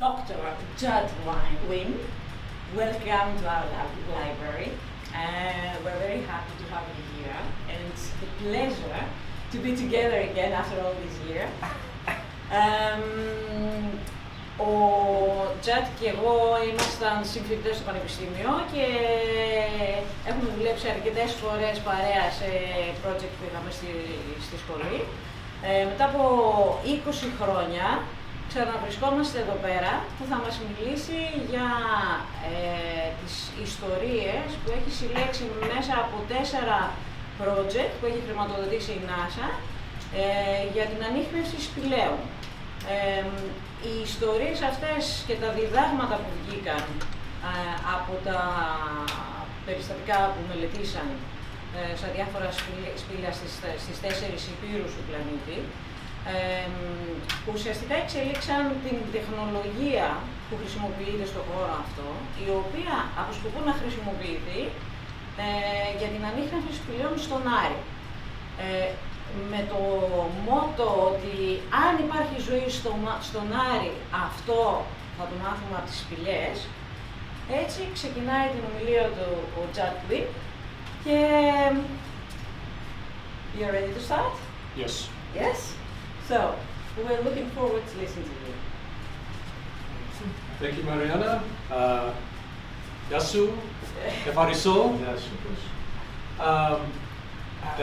Dr. Jut Wynne. Welcome to our library. We're very happy to have you here, and it's a pleasure to be together again after all this year. Ο Jut και εγώ ήμασταν συμφοιτητές στο Πανεπιστήμιο και έχουμε δουλέψει αρκετές φορές παρέα σε project που είχαμε στη σχολή. Μετά από 20 χρόνια ξαναβρισκόμαστε εδώ πέρα που θα μας μιλήσει για τις ιστορίες που έχει συλλέξει μέσα από 4 project που έχει χρηματοδοτήσει η NASA για την ανίχνευση σπηλαίων. Οι ιστορίες αυτές και τα διδάγματα που βγήκαν από τα περιστατικά που μελετήσαν στα διάφορα σπήλαια στις 4 υπήρους του πλανήτη, ουσιαστικά εξελίξαν την τεχνολογία που χρησιμοποιείται στον χώρο αυτό, η οποία αποσκοπούν να χρησιμοποιηθεί για την ανίχνευση σπηλαίων στον Άρη. Με το μότο ότι αν υπάρχει ζωή στον Άρη, αυτό θα το μάθουμε από τις σπηλιές. Έτσι ξεκινάει την ομιλία του ο Jut Wynne και... You're ready to start? Yes. Yes? So, we're looking forward to listening to you. Thank you, Mariana. Yasu, Efariso. Yes, of course.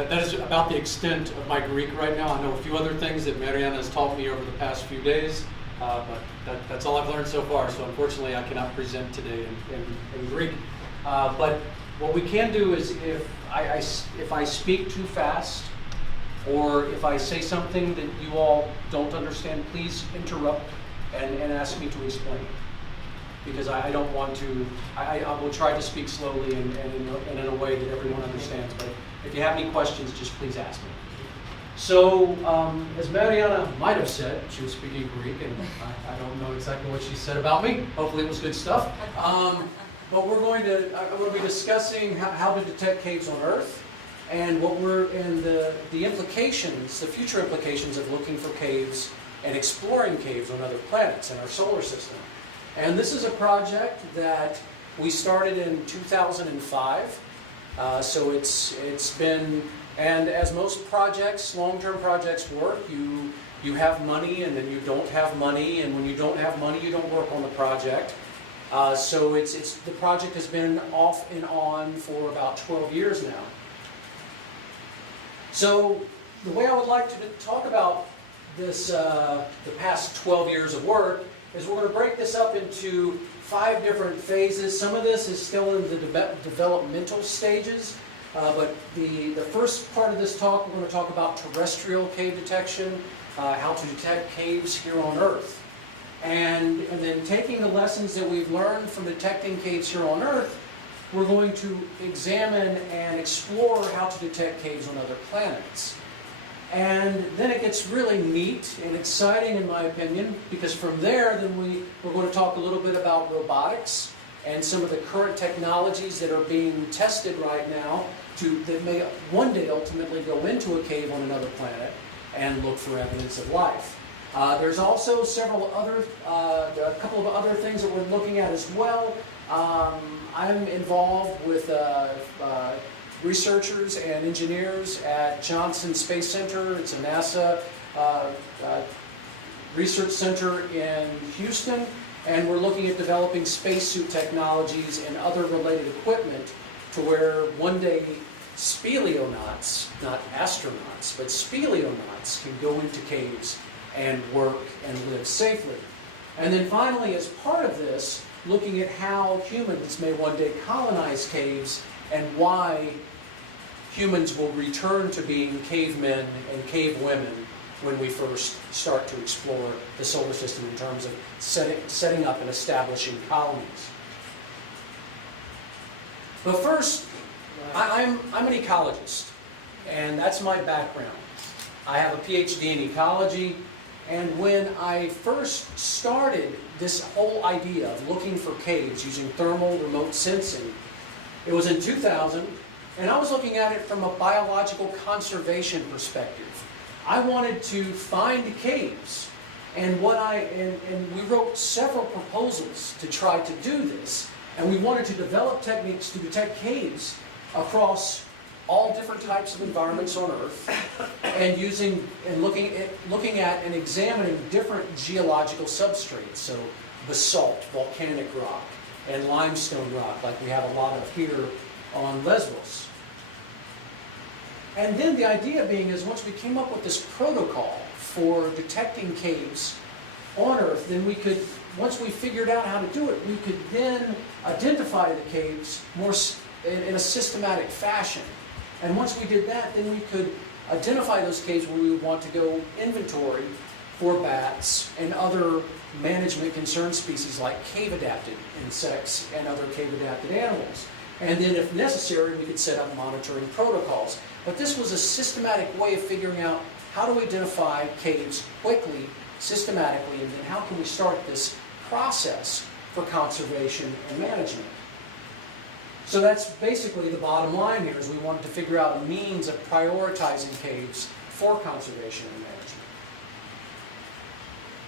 That is about the extent of my Greek right now. I know a few other things that Mariana has taught me over the past few days, but that's all I've learned so far, so unfortunately I cannot present today in Greek. But what we can do is if I speak too fast, or if I say something that you all don't understand, please interrupt and ask me to explain. Because I don't want to, I will try to speak slowly and in a way that everyone understands, but if you have any questions, just please ask me. So, as Mariana might have said, she was speaking Greek, and I don't know exactly what she said about me. Hopefully it was good stuff. But I'm going to be discussing how to detect caves on Earth, and the implications, the future implications of looking for caves and exploring caves on other planets in our solar system. And this is a project that we started in 2005. So it's been, and as most projects, long-term projects work, you have money and then you don't have money, and when you don't have money, you don't work on the project. So the project has been off and on for about 12 years now. So the way I would like to talk about this, the past 12 years of work, is we're going to break this up into 5 different phases. Some of this is still in the developmental stages, but the first part of this talk, we're going to talk about terrestrial cave detection, how to detect caves here on Earth. And then taking the lessons that we've learned from detecting caves here on Earth, we're going to examine and explore how to detect caves on other planets. And then it gets really neat and exciting, in my opinion, because from there, then we're going to talk a little bit about robotics and some of the current technologies that are being tested right now that may one day ultimately go into a cave on another planet and look for evidence of life. There's also a couple of other things that we're looking at as well. I'm involved with researchers and engineers at Johnson Space Center. It's a NASA research center in Houston, and we're looking at developing spacesuit technologies and other related equipment to where one day speleonauts, not astronauts, but speleonauts can go into caves and work and live safely. And then finally, as part of this, looking at how humans may one day colonize caves and why humans will return to being cavemen and cave women when we first start to explore the solar system in terms of setting up and establishing colonies. But first, I'm an ecologist, and that's my background. I have a PhD in ecology, and when I first started this whole idea of looking for caves using thermal remote sensing, it was in 2000, and I was looking at it from a biological conservation perspective. I wanted to find caves And we wrote several proposals to try to do this, and we wanted to develop techniques to detect caves across all different types of environments on Earth, and looking at and examining different geological substrates, so basalt, volcanic rock, and limestone rock, like we have a lot of here on Lesvos. And then the idea being is once we came up with this protocol for detecting caves on Earth, then once we figured out how to do it, we could then identify the caves more in a systematic fashion. And once we did that, then we could identify those caves where we would want to go inventory for bats and other management concern species like cave-adapted insects and other cave-adapted animals. And then if necessary, we could set up monitoring protocols. But this was a systematic way of figuring out how to identify caves quickly, systematically, and then how can we start this process for conservation and management. So that's basically the bottom line here, is we wanted to figure out a means of prioritizing caves for conservation and management.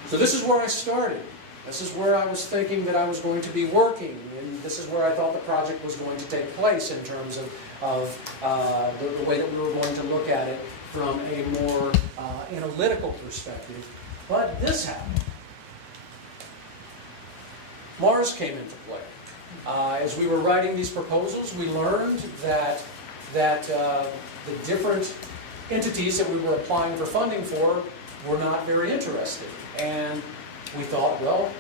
So this is where I started. This is where I was thinking that I was going to be working, and this is where I thought the project was going to take place in terms of the way that we were going to look at it from a more analytical perspective. But this happened. Mars came into play. As we were writing these proposals, we learned that the different entities that we were applying for funding for were not very interested. And we thought, well,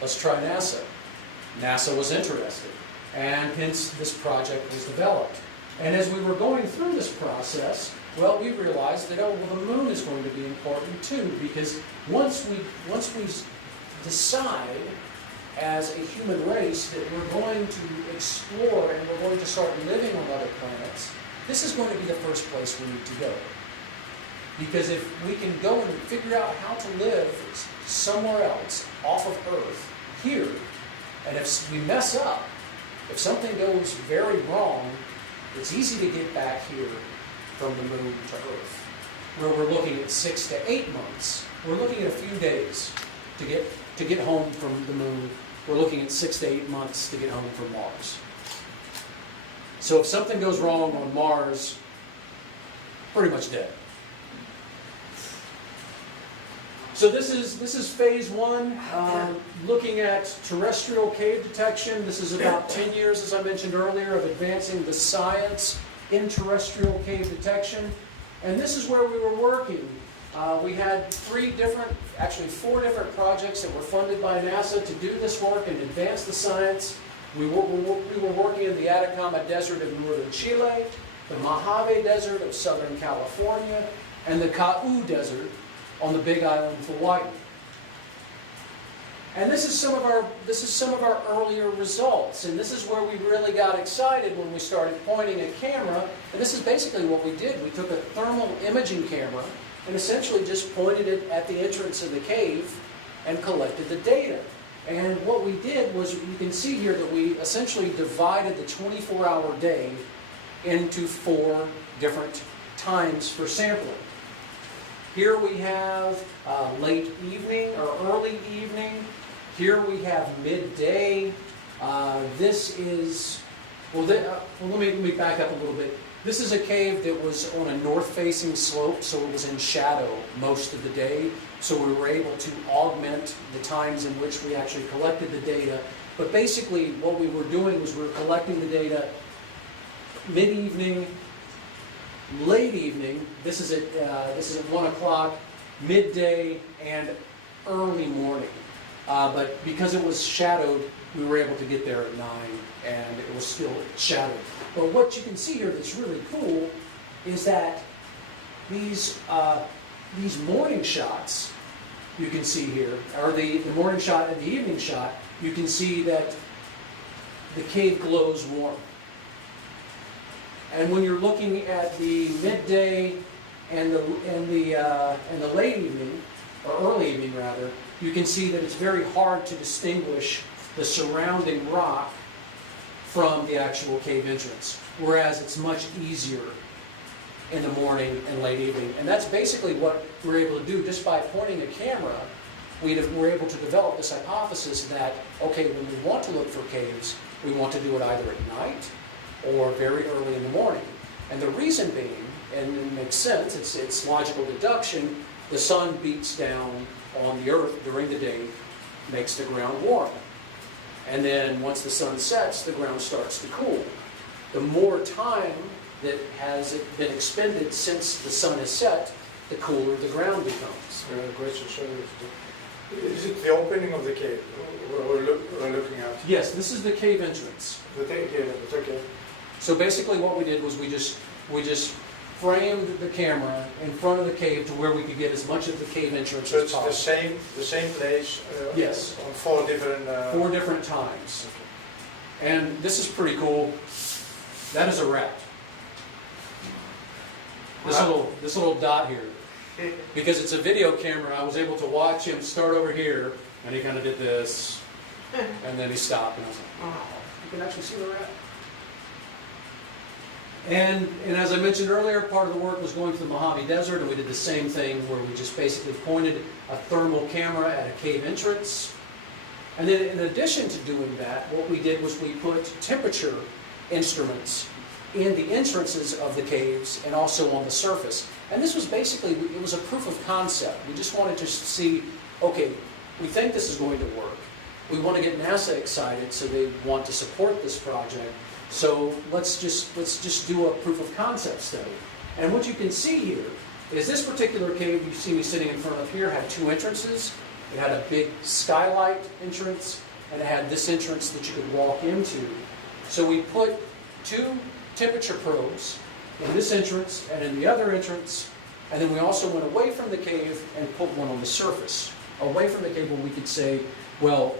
let's try NASA. NASA was interested, and hence this project was developed. And as we were going through this process, well, we realized that, oh, well, the moon is going to be important too, because once we decide as a human race that we're going to explore and we're going to start living on other planets, this is going to be the first place we need to go. Because if we can go and figure out how to live somewhere else off of Earth, here, and if we mess up, if something goes very wrong, it's easy to get back here from the moon to Earth, where we're looking at 6 to 8 months. We're looking at a few days to get home from the moon. We're looking at 6 to 8 months to get home from Mars. So if something goes wrong on Mars, pretty much dead. So this is phase one, looking at terrestrial cave detection. This is about 10 years, as I mentioned earlier, of advancing the science in terrestrial cave detection. And this is where we were working. We had 4 different projects that were funded by NASA to do this work and advance the science. We were working in the Atacama Desert of northern Chile, the Mojave Desert of southern California, and the Kau Desert on the Big Island of Hawaii. And this is some of our earlier results, and this is where we really got excited when we started pointing a camera. And this is basically what we did. We took a thermal imaging camera and essentially just pointed it at the entrance of the cave and collected the data. And what we did was, you can see here that we essentially divided the 24-hour day into 4 different times for sampling. Here we have late evening or early evening. Here we have midday. This is, let me back up a little bit. This is a cave that was on a north-facing slope, so it was in shadow most of the day. So we were able to augment the times in which we actually collected the data. But basically what we were doing was we were collecting the data mid-evening, late evening. This is at 1 o'clock, midday, and early morning. But because it was shadowed, we were able to get there at 9, and it was still shadowed. But what you can see here that's really cool is that these morning shots, you can see here, or the morning shot and the evening shot, you can see that the cave glows warm. And when you're looking at the midday and the late evening, or early evening rather, you can see that it's very hard to distinguish the surrounding rock from the actual cave entrance, whereas it's much easier in the morning and late evening. And that's basically what we're able to do just by pointing a camera we were able to develop this hypothesis that, okay, when we want to look for caves, we want to do it either at night or very early in the morning. And the reason being, and it makes sense, it's logical deduction, the sun beats down on the earth during the day, makes the ground warm. And then once the sun sets, the ground starts to cool. The more time that has been expended since the sun has set, the cooler the ground becomes. I have a question. So is it the opening of the cave we're looking at? Yes, this is the cave entrance. The cave, it's okay. So basically what we did was we just framed the camera in front of the cave to where we could get as much of the cave entrance So as it's possible. the same place Yes. on 4 different... 4 different times. And this is pretty cool. That is a rat. This little dot here. Because it's a video camera, I was able to watch him start over here, and he kind of did this, and then he stopped, and I was like, oh, you can actually see the rat. And as I mentioned earlier, part of the work was going to the Mojave Desert, and we did the same thing where we just basically pointed a thermal camera at a cave entrance. And then in addition to doing that, what we did was we put temperature instruments in the entrances of the caves and also on the surface. And this was basically, it was a proof of concept. We just wanted to see, okay, we think this is going to work. We want to get NASA excited so they want to support this project. So let's just do a proof of concept study. And what you can see here is this particular cave you see me sitting in front of here had 2 entrances. It had a big skylight entrance, and it had this entrance that you could walk into. So we put 2 temperature probes in this entrance and in the other entrance, and then we also went away from the cave and put one on the surface. Away from the cave where we could say, well,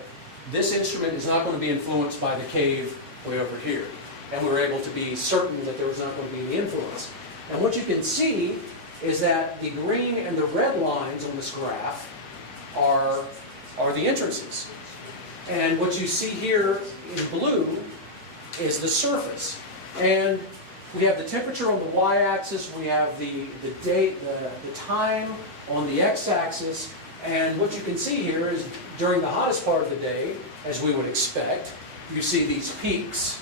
this instrument is not going to be influenced by the cave way over here. And we were able to be certain that there was not going to be any influence. And what you can see is that the green and the red lines on this graph are the entrances. And what you see here in blue is the surface. And we have the temperature on the y-axis, we have the date, the time on the x-axis, and what you can see here is during the hottest part of the day, as we would expect, you see these peaks.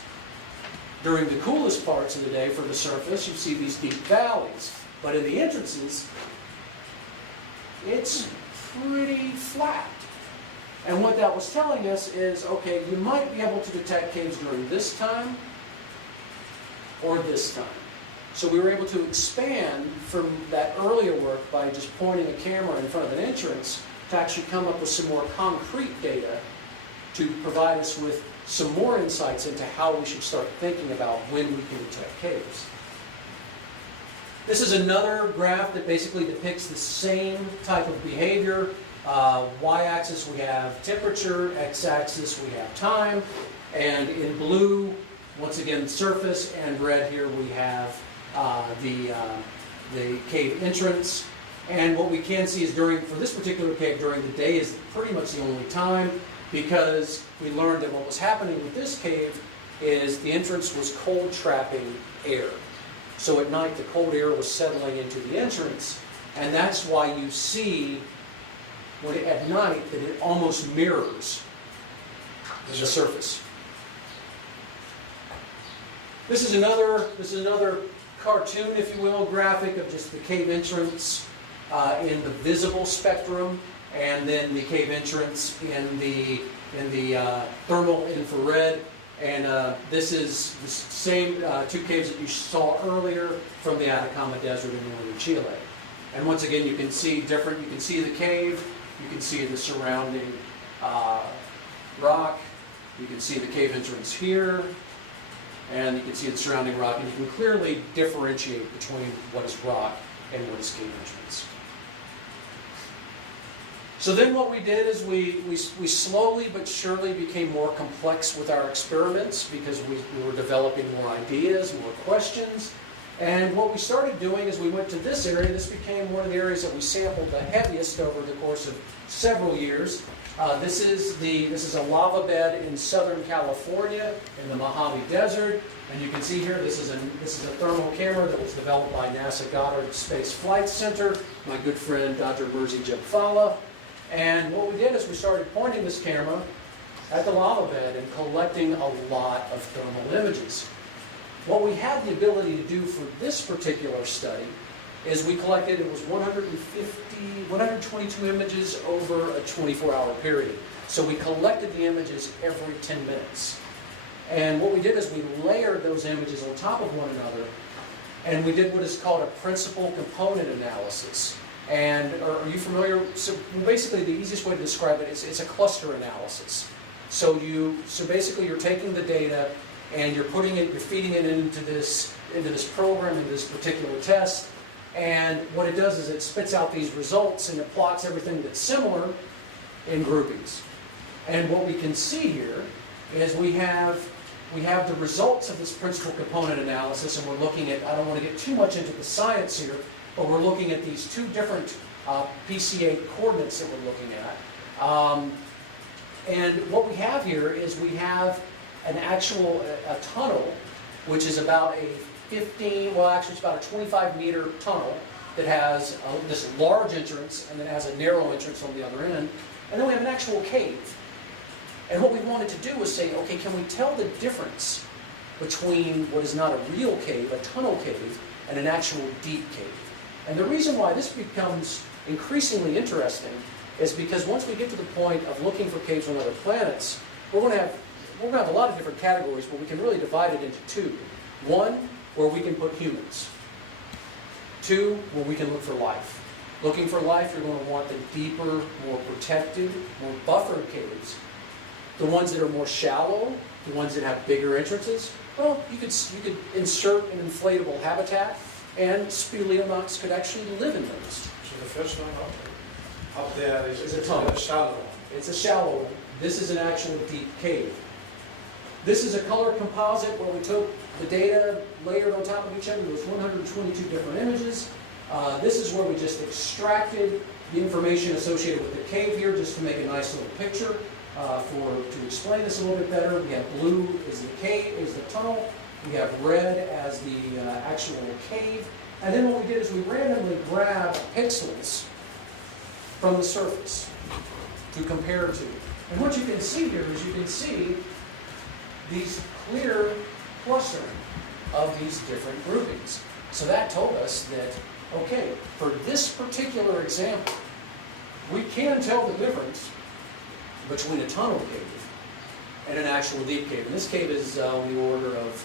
During the coolest parts of the day for the surface, you see these deep valleys. But in the entrances, it's pretty flat. And what that was telling us is, okay, you might be able to detect caves during this time or this time. So we were able to expand from that earlier work by just pointing a camera in front of an entrance to actually come up with some more concrete data to provide us with some more insights into how we should start thinking about when we can detect caves. This is another graph that basically depicts the same type of behavior. Y-axis we have temperature, x-axis we have time, and in blue, once again, surface, and red here we have the cave entrance. And what we can see is for this particular cave, during the day is pretty much the only time, because we learned that what was happening with this cave is the entrance was cold trapping air. So at night the cold air was settling into the entrance, and that's why you see at night that it almost mirrors the surface. This is another cartoon, if you will, graphic of just the cave entrance in the visible spectrum, and then the cave entrance in the thermal infrared. And this is the same 2 caves that you saw earlier from the Atacama Desert in northern Chile. And once again, you can see different. You can see the cave. You can see the surrounding rock. You can see the cave entrance here. And you can see the surrounding rock. And you can clearly differentiate between what is rock and what is cave entrance. So then what we did is we slowly but surely became more complex with our experiments because we were developing more ideas, more questions. And what we started doing is we went to this area. This became one of the areas that we sampled the heaviest over the course of several years. This is a lava bed in Southern California in the Mojave Desert. And you can see here this is a thermal camera that was developed by NASA Goddard Space Flight Center, my good friend Dr. Mirzi Jabfallah. And what we did is we started pointing this camera at the lava bed and collecting a lot of thermal images. What we had the ability to do for this particular study is we collected, it was 122 images over a 24-hour period. So we collected the images every 10 minutes. And what we did is we layered those images on top of one another, and we did what is called a principal component analysis. And are you familiar? So basically the easiest way to describe it is it's a cluster analysis. So basically you're taking the data and you're feeding it into this program, into this particular test, and what it does is it spits out these results and it plots everything that's similar in groupings. And what we can see here is we have the results of this principal component analysis, and we're looking at, I don't want to get too much into the science here, but we're looking at these two different PCA coordinates that we're looking at. And what we have here is we have an actual tunnel, which is about a 15, well actually it's about a 25-meter tunnel that has this large entrance and then has a narrow entrance on the other end. And then we have an actual cave. And what we wanted to do was say, okay, can we tell the difference between what is not a real cave, a tunnel cave, and an actual deep cave? And the reason why this becomes increasingly interesting is because once we get to the point of looking for caves on other planets, we're going to have a lot of different categories, but we can really divide it into two. One, where we can put humans. Two, where we can look for life. Looking for life, you're going to want the deeper, more protected, more buffered caves. The ones that are more shallow, the ones that have bigger entrances, well, you could insert an inflatable habitat, and speleonauts could actually live in those. So the first one up there is a tunnel. A shallow one. It's a shallow one. This is an actual deep cave. This is a color composite where we took the data layered on top of each other. There was 122 different images. This is where we just extracted the information associated with the cave here just to make a nice little picture. To explain this a little bit better, we have blue is the cave, is the tunnel. We have red as the actual cave. And then what we did is we randomly grabbed pixels from the surface to compare to. And what you can see here is you can see these clear clustering of these different groupings. So that told us that, okay, for this particular example, we can tell the difference between a tunnel cave and an actual deep cave. And this cave is on the order of,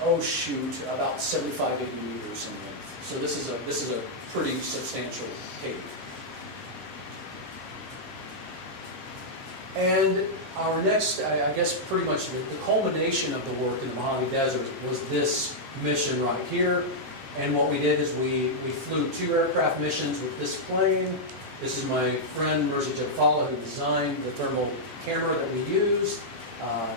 about 75, 80 meters in length. So this is a pretty substantial cave. And our next, I guess pretty much the culmination of the work in the Mojave Desert was this mission right here. And what we did is we flew 2 aircraft missions with this plane. This is my friend Mirza Jabfallah, who designed the thermal camera that we used.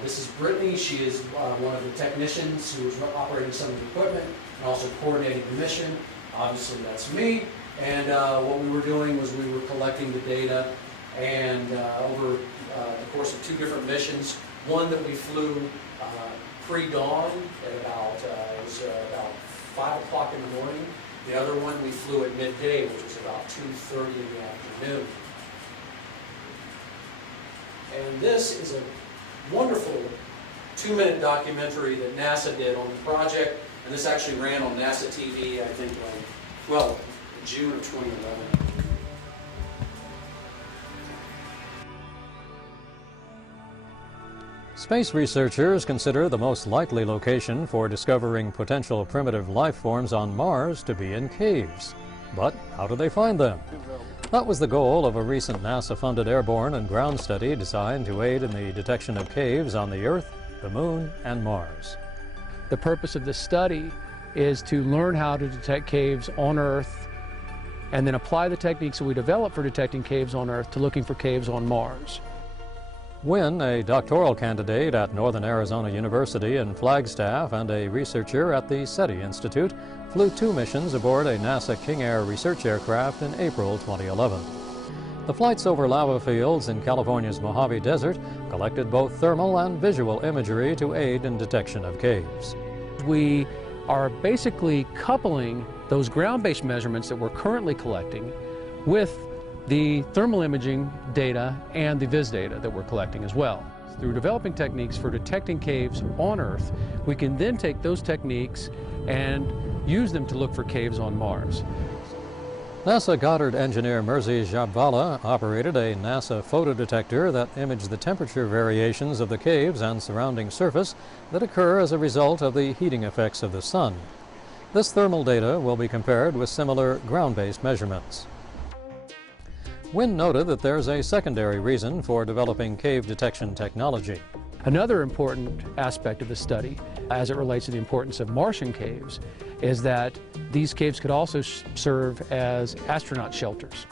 This is Brittany. She is one of the technicians who was operating some of the equipment and also coordinating the mission. Obviously, that's me. And what we were doing was we were collecting the data, and over the course of 2 different missions, one that we flew pre-dawn at about 5 o'clock in the morning. The other one we flew at midday, which was about 2:30 in the afternoon. And this is a wonderful 2-minute documentary that NASA did on the project. And this actually ran on NASA TV, I think, June of 2011. Space researchers consider the most likely location for discovering potential primitive life forms on Mars to be in caves. But how do they find them? That was the goal of a recent NASA-funded airborne and ground study designed to aid in the detection of caves on the Earth, the Moon, and Mars. The purpose of this study is to learn how to detect caves on Earth and then apply the techniques that we developed for detecting caves on Earth to looking for caves on Mars. Wynne, a doctoral candidate at Northern Arizona University in Flagstaff and a researcher at the SETI Institute, flew 2 missions aboard a NASA King Air research aircraft in April 2011. The flights over lava fields in California's Mojave Desert collected both thermal and visual imagery to aid in detection of caves. We are basically coupling those ground-based measurements that we're currently collecting with the thermal imaging data and the viz data that we're collecting as well. Through developing techniques for detecting caves on Earth, we can then take those techniques and use them to look for caves on Mars. NASA Goddard engineer Mersey Jabvala operated a NASA photodetector that imaged the temperature variations of the caves and surrounding surface that occur as a result of the heating effects of the sun. This thermal data will be compared with similar ground-based measurements. Wynne noted that there's a secondary reason for developing cave detection technology. Another important aspect of the study, as it relates to the importance of Martian caves, is that these caves could also serve as astronaut shelters.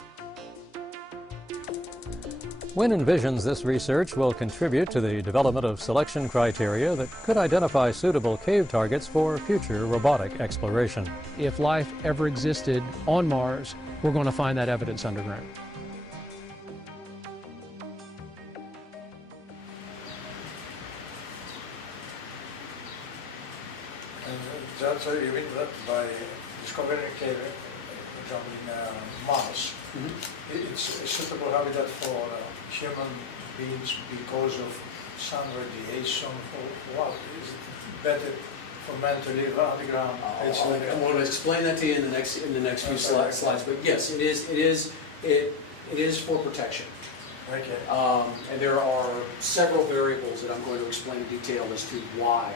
Wynne envisions this research will contribute to the development of selection criteria that could identify suitable cave targets for future robotic exploration. If life ever existed on Mars, we're going to find that evidence underground. That's how you mean that by discovering a cave, for example, in Mars, it's a suitable habitat for human beings because of sun radiation, or what? Is it better for men to live underground? I want to explain that to you in the next few slides. But yes, it is for protection. Okay. And there are several variables that I'm going to explain in detail as to why.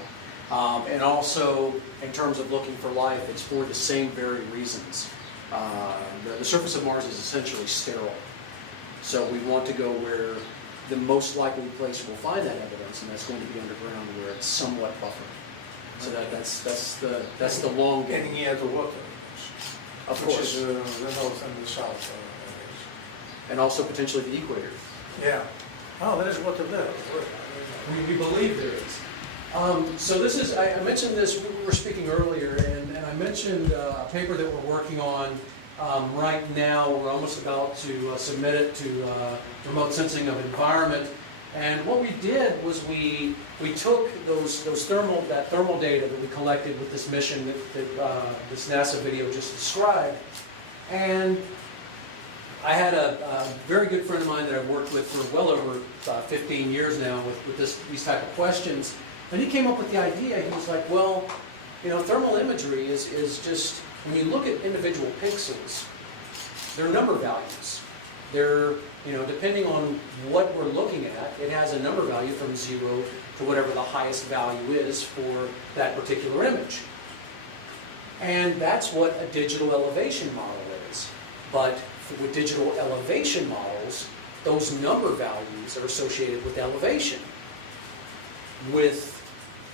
And also, in terms of looking for life, it's for the same very reasons. The surface of Mars is essentially sterile. So we want to go where the most likely place we'll find that evidence, and that's going to be underground where it's somewhat buffered. So that's the long game. Getting near the water, Of which course. is the north and the south. And also potentially the equator. Yeah. Oh, there is water there. We believe there is. So this is, I mentioned this, we were speaking earlier, and I mentioned a paper that we're working on right now. We're almost about to submit it to remote sensing of environment. And what we did was we took that thermal data that we collected with this mission that this NASA video just described, and I had a very good friend of mine that I've worked with for well over 15 years now with these type of questions. And he came up with the idea. He was like, well, thermal imagery is just, when you look at individual pixels, they're number values. They're, depending on what we're looking at, it has a number value from 0 to whatever the highest value is for that particular image. And that's what a digital elevation model is. But with digital elevation models, those number values are associated with elevation. With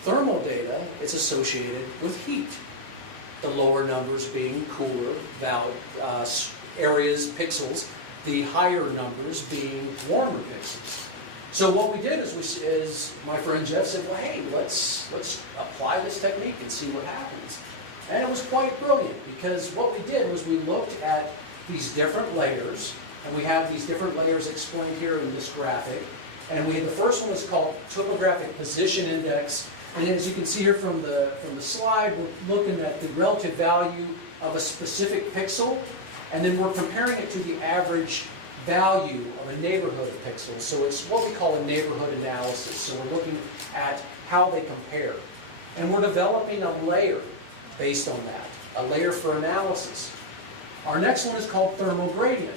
thermal data, it's associated with heat. The lower numbers being cooler areas, pixels, the higher numbers being warmer pixels. So what we did is my friend Jeff said, well, hey, let's apply this technique and see what happens. And it was quite brilliant, because what we did was we looked at these different layers, and we have these different layers explained here in this graphic. And the first one is called topographic position index. And as you can see here from the slide, we're looking at the relative value of a specific pixel, and then we're comparing it to the average value of a neighborhood of pixels. So it's what we call a neighborhood analysis. So we're looking at how they compare. And we're developing a layer based on that, a layer for analysis. Our next one is called thermal gradient.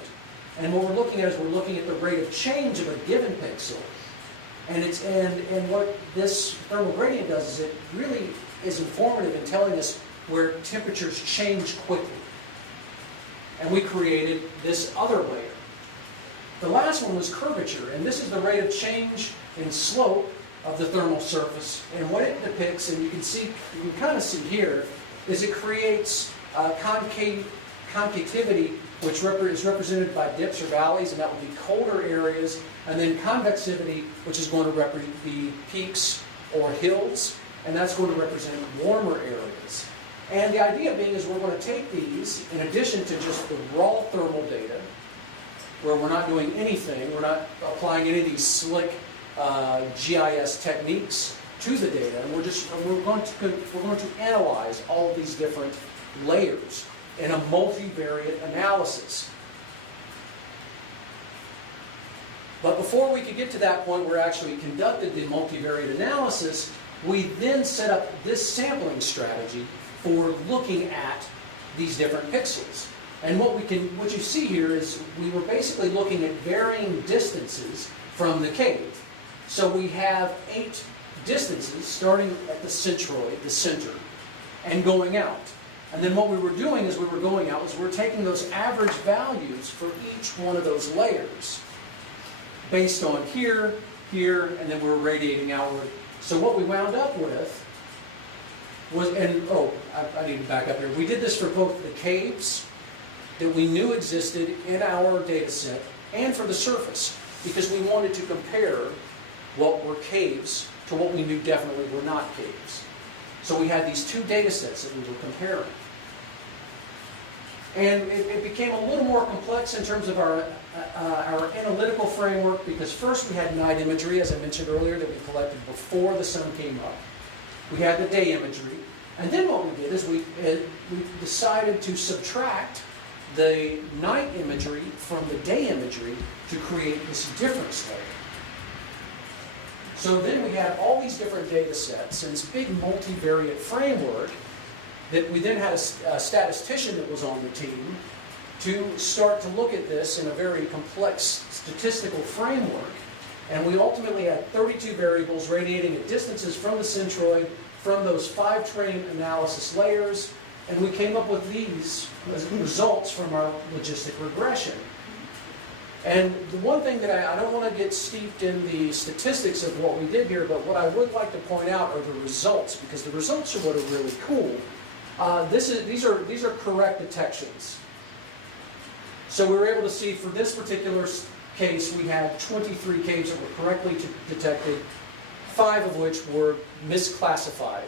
And what we're looking at is we're looking at the rate of change of a given pixel. And what this thermal gradient does is it really is informative in telling us where temperatures change quickly. And we created this other layer. The last one was curvature, and this is the rate of change in slope of the thermal surface. And what it depicts, and you can kind of see here, is it creates concavity, which is represented by dips or valleys, and that would be colder areas, and then convexivity, which is going to be peaks or hills, and that's going to represent warmer areas. And the idea being is we're going to take these, in addition to just the raw thermal data, where we're not doing anything, we're not applying any of these slick GIS techniques to the data, and we're going to analyze all of these different layers in a multivariate analysis. But before we could get to that point where we actually conducted the multivariate analysis, we then set up this sampling strategy for looking at these different pixels. And what you see here is we were basically looking at varying distances from the cave. So we have 8 distances starting at the centroid, the center, and going out. And then what we were doing as we were going out was we were taking those average values for each one of those layers based on here, here, and then we were radiating outward. So what we wound up with was, and I need to back up here. We did this for both the caves that we knew existed in our data set and for the surface, because we wanted to compare what were caves to what we knew definitely were not caves. So we had these 2 data sets that we were comparing. And it became a little more complex in terms of our analytical framework, because first we had night imagery, as I mentioned earlier, that we collected before the sun came up. We had the day imagery. And then what we did is we decided to subtract the night imagery from the day imagery to create this difference layer. So then we had all these different data sets and this big multivariate framework that we then had a statistician that was on the team to start to look at this in a very complex statistical framework. And we ultimately had 32 variables radiating at distances from the centroid from those 5 train analysis layers, and we came up with these results from our logistic regression. And the one thing that I don't want to get steeped in the statistics of what we did here, but what I would like to point out are the results, because the results are what are really cool. These are correct detections. So we were able to see for this particular case, we had 23 caves that were correctly detected, 5 of which were misclassified.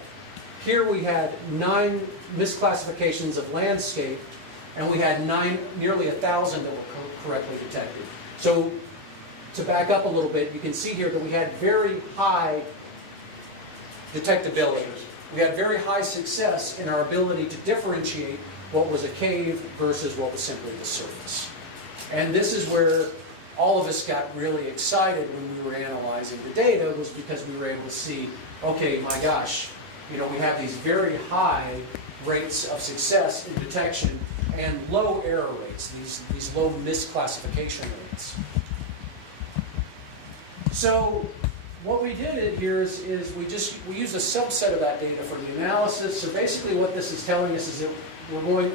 Here we had 9 misclassifications of landscape, and we had nearly 1,000 that were correctly detected. So to back up a little bit, you can see here that we had very high detectability. We had very high success in our ability to differentiate what was a cave versus what was simply the surface. And this is where all of us got really excited when we were analyzing the data, was because we were able to see, okay, my gosh, you know, we have these very high rates of success in detection and low error rates, these low misclassification rates. So what we did here is we used a subset of that data for the analysis. So basically what this is telling us is that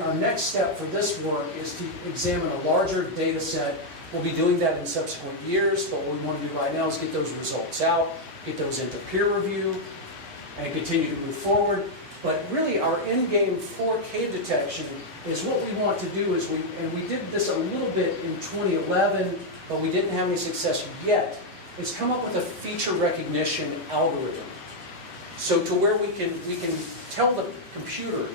our next step for this work is to examine a larger data set. We'll be doing that in subsequent years, but what we want to do right now is get those results out, get those into peer review, and continue to move forward. But really our end game for cave detection is what we want to do is we did this a little bit in 2011, but we didn't have any success yet, is come up with a feature recognition algorithm. So to where we can tell the computer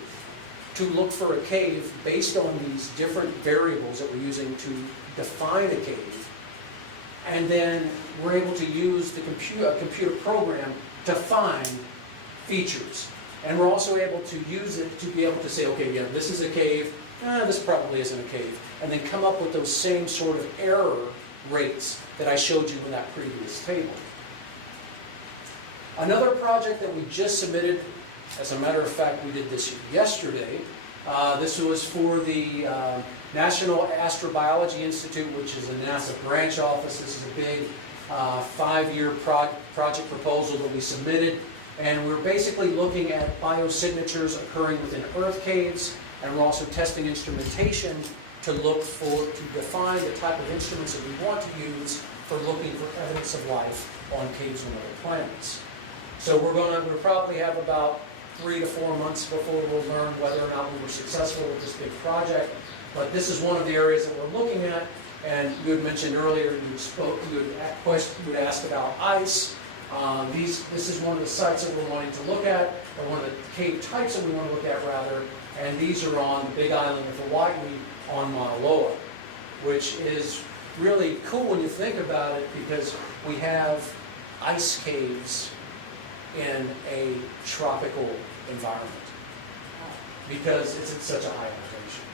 to look for a cave based on these different variables that we're using to define a cave. And then we're able to use the computer program to find features. And we're also able to use it to be able to say, okay, yeah, this is a cave, this probably isn't a cave. And then come up with those same sort of error rates that I showed you in that previous table. Another project that we just submitted, as a matter of fact, we did this yesterday. This was for the National Astrobiology Institute, which is a NASA branch office. This is a big 5-year project proposal that we submitted. And we're basically looking at biosignatures occurring within Earth caves, and we're also testing instrumentation to define the type of instruments that we want to use for looking for evidence of life on caves on other planets. So we'll probably have about 3 to 4 months before we'll learn whether or not we were successful with this big project. But this is one of the areas that we're looking at. And you had mentioned earlier, you had asked about ice. This is one of the sites that we're wanting to look at, or one of the cave types that we want to look at rather. And these are on the Big Island of Hawaii on Mauna Loa, which is really cool when you think about it, because we have ice caves in a tropical environment because it's at such a high elevation.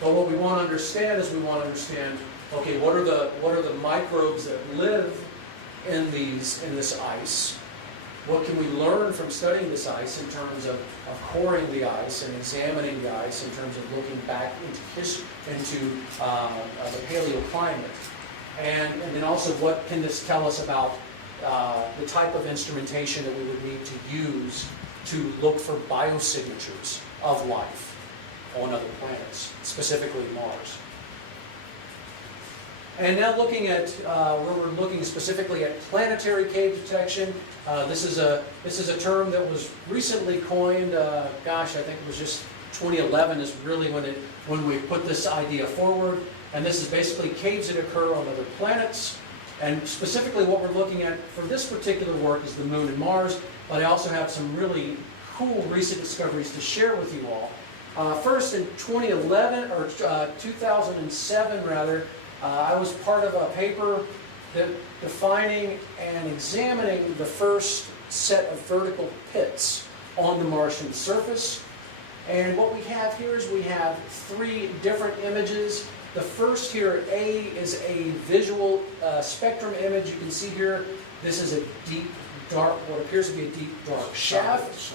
But what we want to understand is we want to understand okay, what are the microbes that live in this ice? What can we learn from studying this ice in terms of coring the ice and examining the ice in terms of looking back into the paleoclimate? And then also, what can this tell us about the type of instrumentation that we would need to use to look for biosignatures of life on other planets, specifically Mars? And now looking at where we're looking specifically at planetary cave detection. This is a term that was recently coined. Gosh, I think it was just 2011 is really when we put this idea forward. And this is basically caves that occur on other planets. And specifically what we're looking at for this particular work is the Moon and Mars. But I also have some really cool recent discoveries to share with you all. First, in 2011 or 2007 rather. I was part of a paper defining and examining the first set of vertical pits on the Martian surface. And what we have here is we have 3 different images. The first here, A, is a visual spectrum image. You can see here, this is a deep, dark, what appears to be a deep, dark shaft.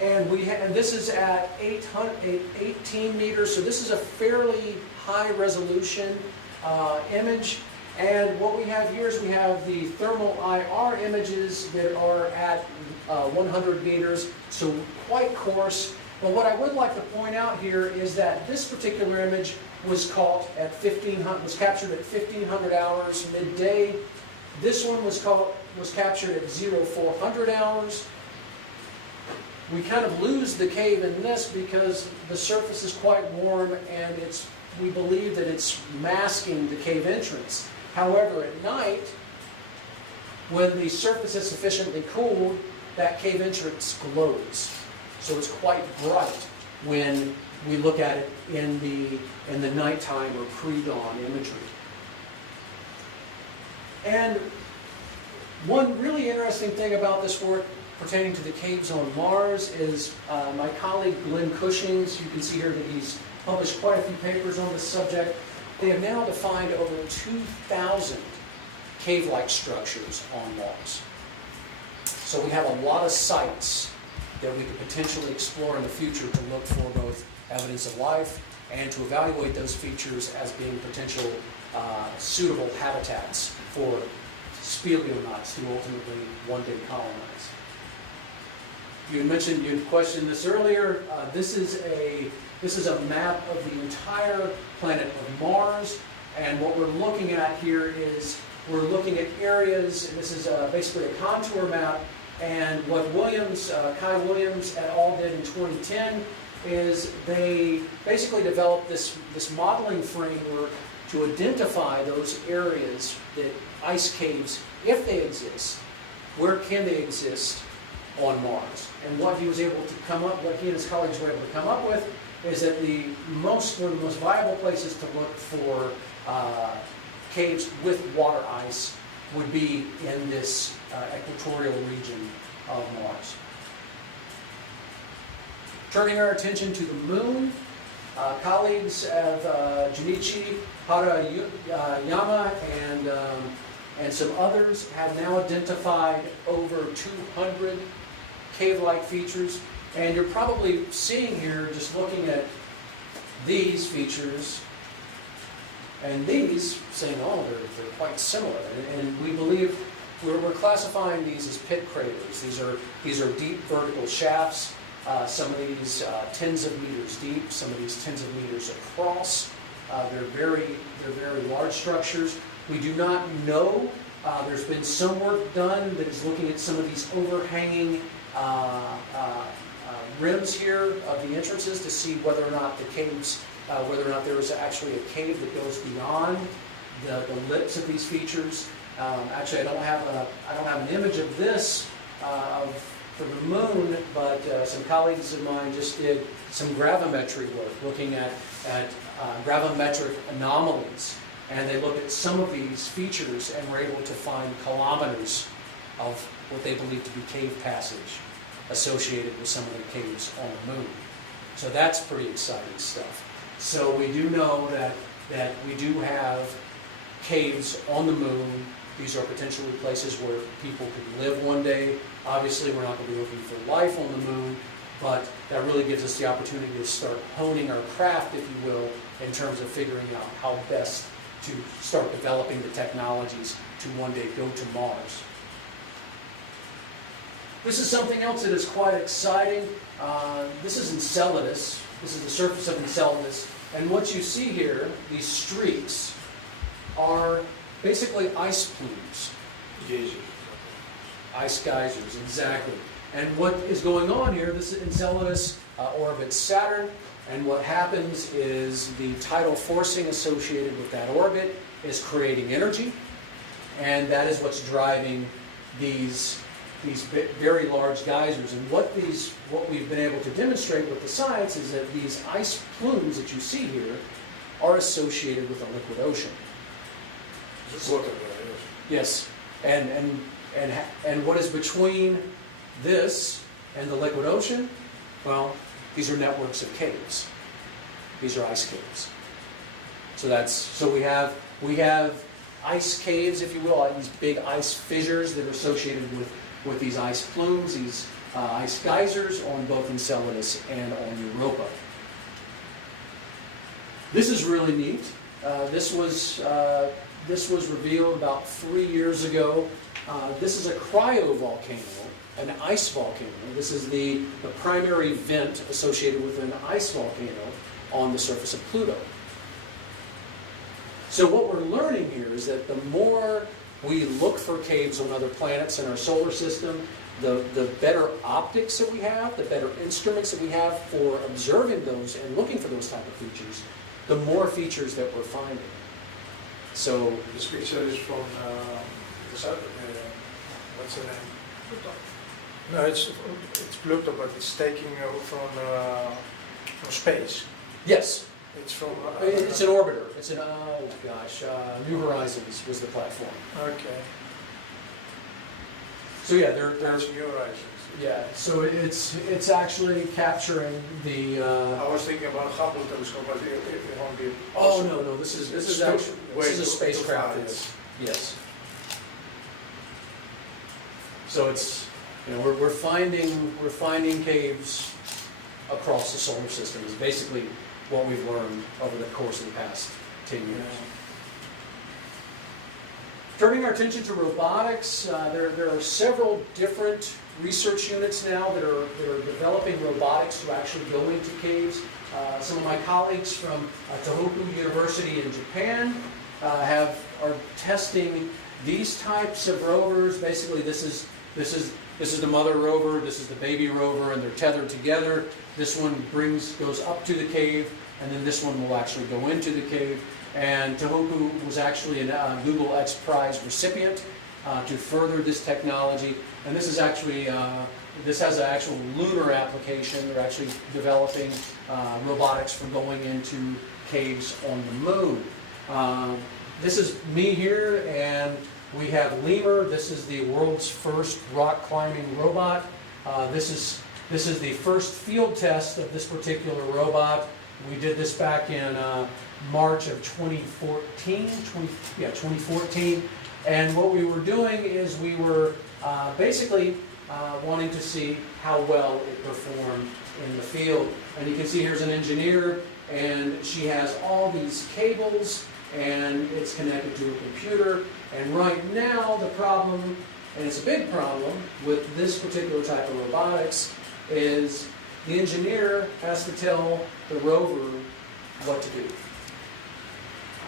And this is at 18 meters, so this is a fairly high resolution image. And what we have here is we have the thermal IR images that are at 100 meters, so quite coarse. But what I would like to point out here is that this particular image was caught at captured at 1500 hours midday. This one was captured at 0400 hours. We kind of lose the cave in this because the surface is quite warm and we believe that it's masking the cave entrance. However, at night, when the surface is sufficiently cooled, that cave entrance glows. So it's quite bright when we look at it in the nighttime or pre-dawn imagery. And one really interesting thing about this work pertaining to the caves on Mars is my colleague Glenn Cushing's. You can see here that he's published quite a few papers on this subject. They have now defined over 2,000 cave-like structures on Mars. So we have a lot of sites that we could potentially explore in the future to look for both evidence of life and to evaluate those features as being potential suitable habitats for speleonauts to ultimately one day colonize. You questioned this earlier. This is a map of the entire planet of Mars, and what we're looking at here is we're looking at areas, and this is basically a contour map, and what Kai Williams et al. Did in 2010 is they basically developed this modeling framework to identify those areas that ice caves, if they exist, where can they exist on Mars. And what he was able to come up, what he and his colleagues were able to come up with is that one of the most viable places to look for caves with water ice would be in this equatorial region of Mars. Turning our attention to the Moon, colleagues of Junichi Harayama and some others have now identified over 200 cave-like features. And you're probably seeing here, just looking at these features and these, saying, oh, they're quite similar. And we believe we're classifying these as pit craters. These are deep vertical shafts. Some of these tens of meters deep, some of these tens of meters across. They're very large structures. We do not know. There's been some work done that is looking at some of these overhanging rims here of the entrances to see whether or not the caves, whether or not there is actually a cave that goes beyond the lips of these features. Actually, I don't have an image of this for the Moon, but some colleagues of mine just did some gravimetry work, looking at gravimetric anomalies, and they looked at some of these features and were able to find kilometers of what they believe to be cave passage associated with some of the caves on the Moon. So that's pretty exciting stuff. So we do know that that we do have caves on the moon. These are potentially places where people could live one day. Obviously, we're not going to be looking for life on the moon, but that really gives us the opportunity to start honing our craft, if you will, in terms of figuring out how best to start developing the technologies to one day go to Mars. This is something else that is quite exciting. This is Enceladus. This is the surface of Enceladus. And what you see here, these streaks, are basically ice plumes. Geysers. Ice geysers, exactly. And what is going on here, this Enceladus orbits Saturn, and what happens is the tidal forcing associated with that orbit is creating energy, and that is what's driving these very large geysers. And what we've been able to demonstrate with the science is that these ice plumes that you see here are associated with a liquid ocean. Water, Yes, and what is between this and the liquid ocean? Well, these are networks of caves. These are ice caves. So we have ice caves, if you will, these big ice fissures that are associated with these ice plumes, these ice geysers on both Enceladus and on Europa. This is really neat. This was revealed about 3 years ago. This is a cryovolcano, an ice volcano. This is the primary vent associated with an ice volcano on the surface of Pluto. So what we're learning here is that the more we look for caves on other planets in our solar system, the better optics that we have, the better instruments that we have for observing those and looking for those type of features, the more features that we're finding. So this picture is from what's the name? Pluto. No, it's Pluto, but it's taking from space. yes, It's from. it's an orbiter. It's an New Horizons was the platform. Okay. So yeah, they're That's New Horizons. yeah. So it's actually capturing the. I was thinking about Hubble telescope, but it won't be. Oh no, this is It's actually way this is a too spacecraft. far, That's, yes. So it's we're finding caves across the solar system is basically what we've learned over the course of the past 10 years. Yeah. Turning our attention to robotics, there are several different research units now that are developing robotics to actually go into caves. Some of my colleagues from Tohoku University in Japan are testing these types of rovers. Basically, this is the mother rover, this is the baby rover, and they're tethered together. This one goes up to the cave, and then this one will actually go into the cave. And Tohoku was actually a Google X Prize recipient to further this technology. And this is actually, this has an actual lunar application. They're actually developing robotics for going into caves on the moon. This is me here, and we have Lemur. This is the world's first rock climbing robot. This is the first field test of this particular robot. We did this back in March of 2014. And what we were doing is we were basically wanting to see how well it performed in the field. And you can see here's an engineer, and she has all these cables, and it's connected to a computer. And right now the problem, and it's a big problem with this particular type of robotics, is the engineer has to tell the rover what to do.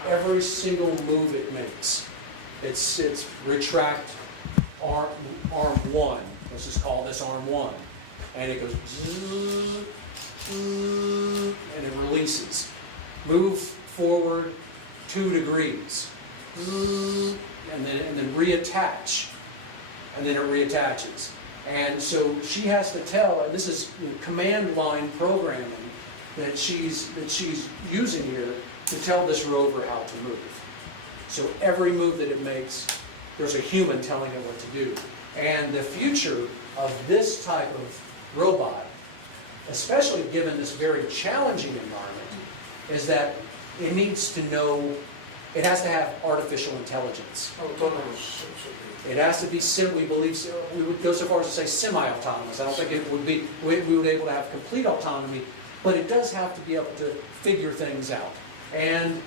Every single move it makes. It's retract arm 1. Let's just call this arm 1. And it goes zzz, and it releases. Move forward 2 degrees. And then reattach. And then it reattaches. And so she has to tell, and this is command line programming that she's using here to tell this rover how to move. So every move that it makes, there's a human telling it what to do. And the future of this type of robot, especially given this very challenging environment, is that it needs to know, it has to have artificial intelligence. Autonomous. It has to be, we believe, we would go so far as to say semi-autonomous. I don't think it would be, we would be able to have complete autonomy, but it does have to be able to figure things out. And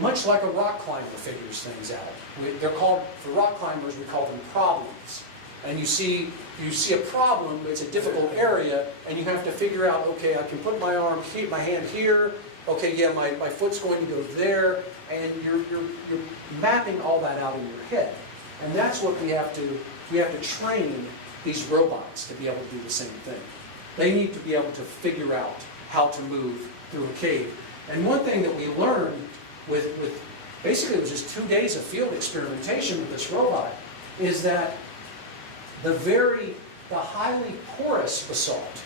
much like a rock climber figures things out. They're called, for rock climbers, we call them problems. And you see a problem, it's a difficult area, and you have to figure out, okay, I can put my arm here, my hand here, okay, yeah, my foot's going to go there, and you're mapping all that out in your head. And that's what we have to train these robots to be able to do the same thing. They need to be able to figure out how to move through a cave. And one thing that we learned with basically it was just 2 days of field experimentation with this robot, is that the highly porous basalt,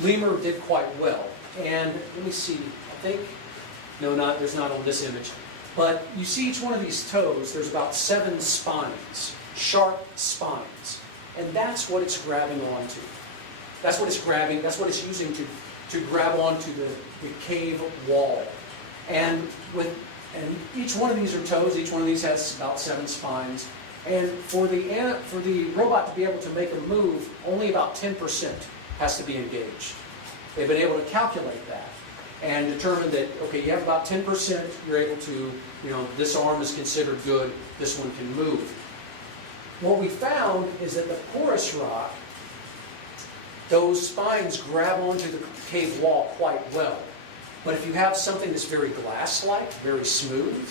Lemur did quite well. And let me see, I think, no, there's not on this image. But you see each one of these toes, there's about 7 spines, sharp spines. And that's what it's grabbing onto. That's what it's grabbing, that's what it's using to grab onto the cave wall. And each one of these are toes, each one of these has about 7 spines. And for the robot to be able to make a move, only about 10% has to be engaged. They've been able to calculate that and determine that, okay, you have about 10%, you're able to, this arm is considered good, this one can move. What we found is that the porous rock, those spines grab onto the cave wall quite well. But if you have something that's very glass-like, very smooth,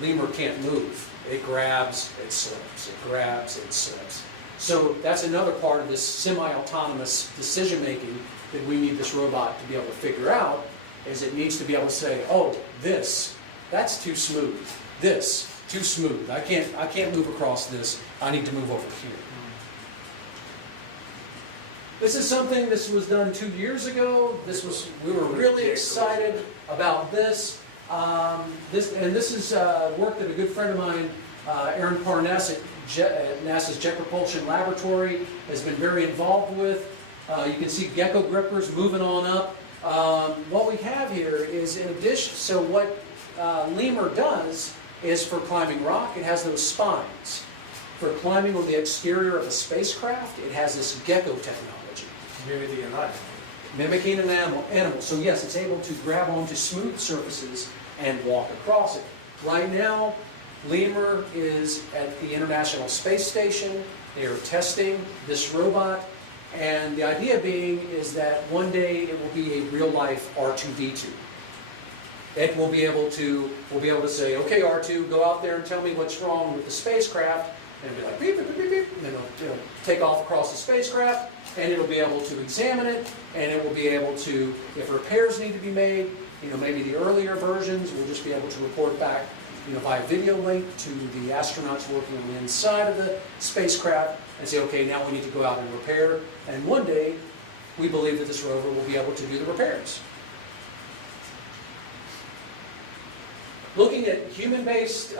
Lemur can't move. It grabs, it slips, it grabs, it slips. So that's another part of this semi-autonomous decision-making that we need this robot to be able to figure out, is it needs to be able to say, oh, that's too smooth. This, too smooth. I can't move across this. I need to move over here. This is something, this was done 2 years ago. We were really excited about this. This is work that a good friend of mine, Aaron Parness at NASA's Jet Propulsion Laboratory, has been very involved with. You can see gecko grippers moving on up. What we have here is, in addition, so what Lemur does is for climbing rock, it has those spines. For climbing on the exterior of a spacecraft, it has this gecko technology. Mimicking an animal. Mimicking an animal. So yes, it's able to grab onto smooth surfaces and walk across it. Right now, Lemur is at the International Space Station. They are testing this robot. And the idea being is that one day it will be a real-life R2-D2. It will be able to, we'll be able to say, okay, R2, go out there and tell me what's wrong with the spacecraft. And it'll be like, beep, beep, beep, beep, and then it'll take off across the spacecraft, and it'll be able to examine it, and it will be able to, if repairs need to be made, maybe the earlier versions, we'll just be able to report back, via video link to the astronauts working on the inside of the spacecraft, and say, okay, now we need to go out and repair. And one day, we believe that this rover will be able to do the repairs. Looking at human-based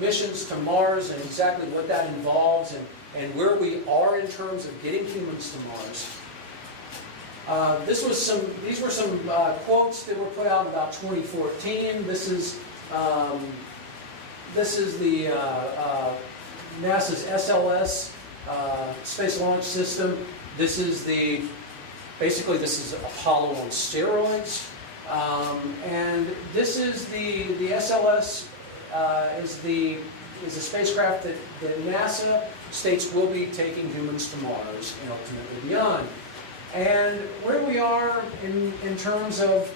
missions to Mars and exactly what that involves and where we are in terms of getting humans to Mars. These were some quotes that were put out in about 2014. This is the NASA's SLS Space Launch System. This is basically Apollo on steroids. And this is the SLS is a spacecraft that NASA states will be taking humans to Mars and ultimately beyond. And where we are in terms of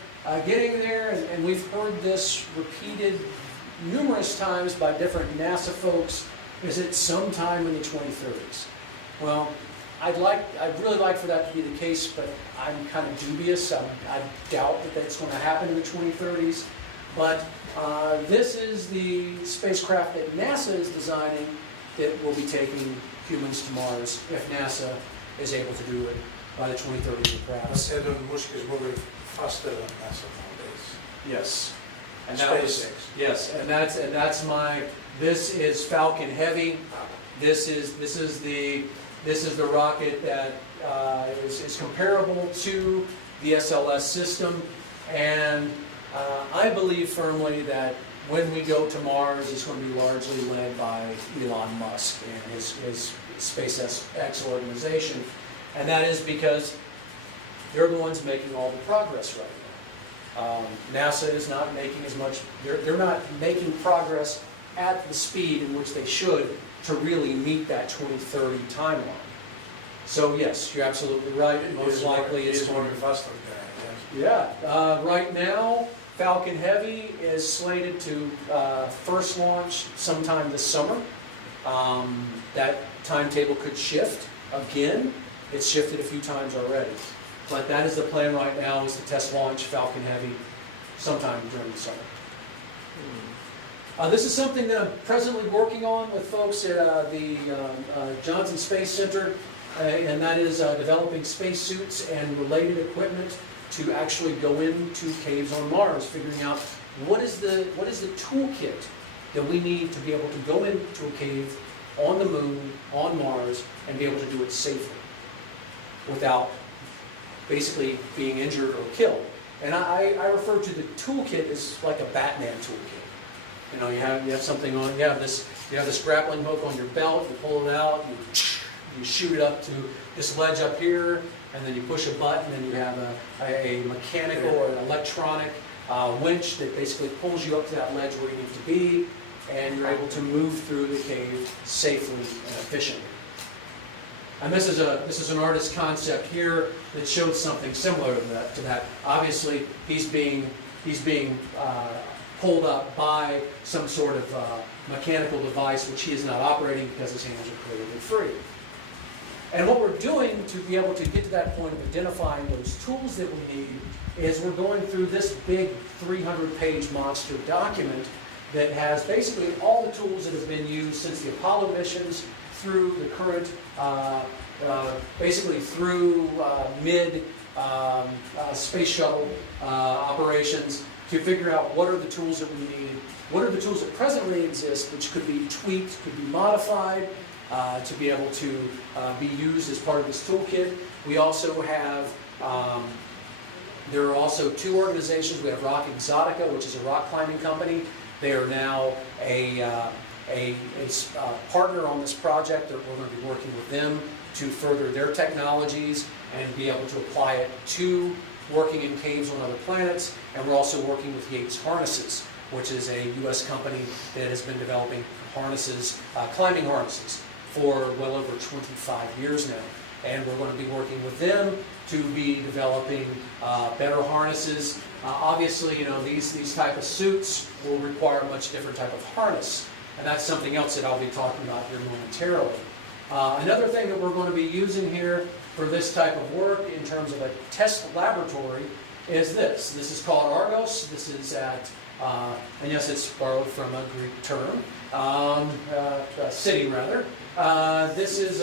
getting there, and we've heard this repeated numerous times by different NASA folks, is it sometime in the 2030s. Well, I'd really like for that to be the case, but I'm kind of dubious. I doubt that that's going to happen in the 2030s. But this is the spacecraft that NASA is designing that will be taking humans to Mars if NASA is able to do it by the 2030s, perhaps. Elon Musk is moving faster than NASA nowadays. Yes. And SpaceX. Yes, and that's my. This is Falcon Heavy. This is the rocket that is comparable to the SLS system, And I believe firmly that when we go to Mars, it's going to be largely led by Elon Musk and his SpaceX organization. And that is because they're the ones making all the progress right now. NASA is not making as much, they're not making progress at the speed in which they should to really meet that 2030 timeline. So yes, you're absolutely right. Most likely it's going to be faster than yes. Yeah, right now Falcon Heavy is slated to first launch sometime this summer. That timetable could shift again. It's shifted a few times already. But that is the plan right now, is to test launch Falcon Heavy sometime during the summer. This is something that I'm presently working on with folks at the Johnson Space Center, and that is developing spacesuits and related equipment to actually go into caves on Mars, figuring out what is the toolkit that we need to be able to go into a cave on the moon, on Mars, and be able to do it safely without basically being injured or killed. And I refer to the toolkit as like a Batman toolkit. You know, you have something on, you have this grappling hook on your belt, you pull it out, you shoot it up to this ledge up here, and then you push a button, and you have a mechanical or an electronic winch that basically pulls you up to that ledge where you need to be, and you're able to move through the cave safely and efficiently. And this is an artist's concept here that shows something similar to that. Obviously, he's being pulled up by some sort of mechanical device which he is not operating because his hands are clearly free. And what we're doing to be able to get to that point of identifying those tools that we need is we're going through this big 300-page monster document that has basically all the tools that have been used since the Apollo missions through the current, basically through mid space shuttle operations, to figure out what are the tools that we need, what are the tools that presently exist, which could be tweaked, could be modified, to be able to be used as part of this toolkit. We also have, there are also two organizations. We have Rock Exotica, which is a rock climbing company. They are now a partner on this project. That we're going to be working with them to further their technologies and be able to apply it to working in caves on other planets. And we're also working with Yates Harnesses, which is a U.S. company that has been developing harnesses, climbing harnesses, for well over 25 years now. And we're going to be working with them to be developing better harnesses. Obviously, you know, these type of suits will require a much different type of harness. And that's something else that I'll be talking about here momentarily. Another thing that we're going to be using here for this type of work in terms of a test laboratory is this. This is called Argos. This is at, and yes, it's borrowed from a Greek term, city rather. This is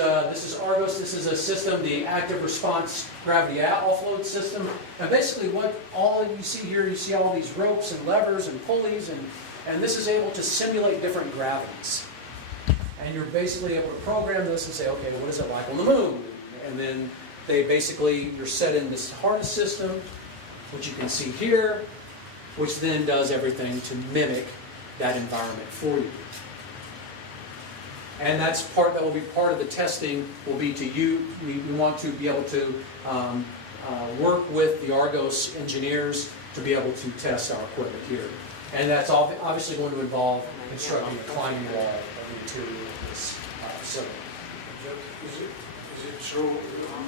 Argos. This is a system, the active response gravity offload system. And basically what all you see here, you see all these ropes and levers and pulleys, and this is able to simulate different gravities. And you're basically able to program this and say, okay, what is it like on the moon? And then you're set in this harness system, which you can see here, which then does everything to mimic that environment for you. And that will be part of the testing, will be we want to be able to work with the Argos engineers to be able to test our equipment here. And that's obviously going to involve constructing a climbing wall of the interior of this facility. Is it true,